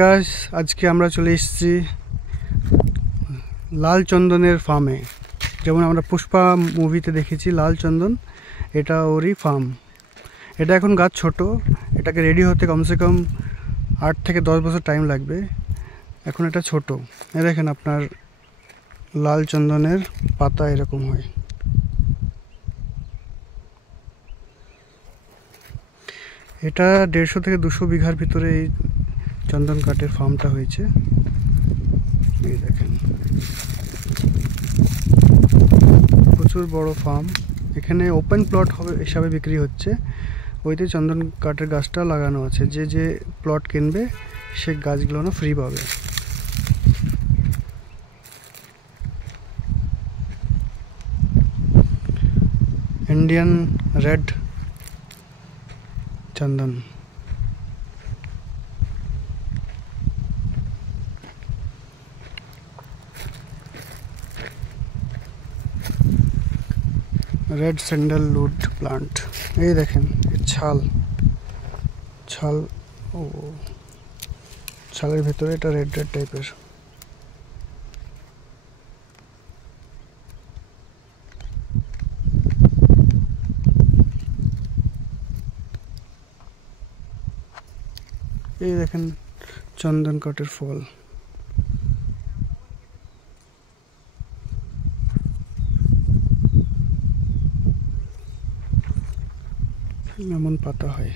Guys, আজকে আমরা চলে এসেছি লাল চন্দনের ফার্মে। যেমন আমরা পুষ্পা মুভিতে দেখেছি লাল চন্দন, এটা ওরই ফার্ম। এটা এখন গাছ ছোট, এটাকে রেডি হতে কমসে কম 8 থেকে 10 বছর টাইম লাগবে। এখন এটা ছোট। এই দেখেন আপনার লাল চন্দনের পাতা এরকম হয়। এটা 150 থেকে 200 বিঘার ভিতরে এই চন্দন কাঠের ফার্মটা হয়েছে। এই দেখেন প্রচুর বড় ফার্ম। এখানে ওপেন প্লট হবে হিসাবে বিক্রি হচ্ছে। ওইতে চন্দন কাঠের গাছটা লাগানো আছে। যে যে প্লট কিনবে সে গাছগুলো ফ্রি পাবে। ইন্ডিয়ান রেড চন্দন। Red sandalwood plant. এই দেখেন ছাল ছাল ও ছালের ভিতরে এটা রেড রেড টাইপের। এই দেখেন চন্দন কাঠের ফল। এমন পাতা হয়।